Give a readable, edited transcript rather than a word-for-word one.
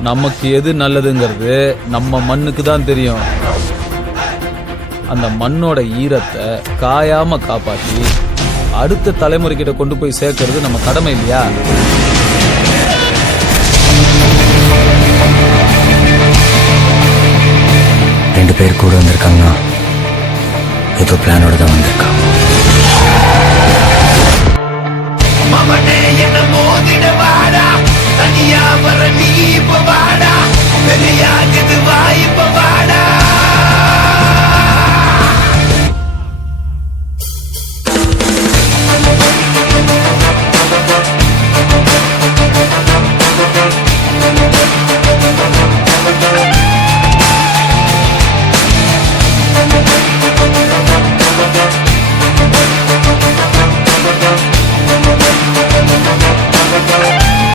நமக்கு எது நல்லதுங்கிறது நம்ம மண்ணுக்கு தான் தெரியும். அந்த மண்ணோட ஈரத்தை காயாம காப்பாத்தி அடுத்த தலைமுறைகிட்ட கொண்டு போய் சேர்க்கறது நம்ம கடமை இல்லையா? ரெண்டு பேர் கூட வந்திருக்காங்கன்னா ஏதோ பிளானோட தான் வந்திருக்காங்க.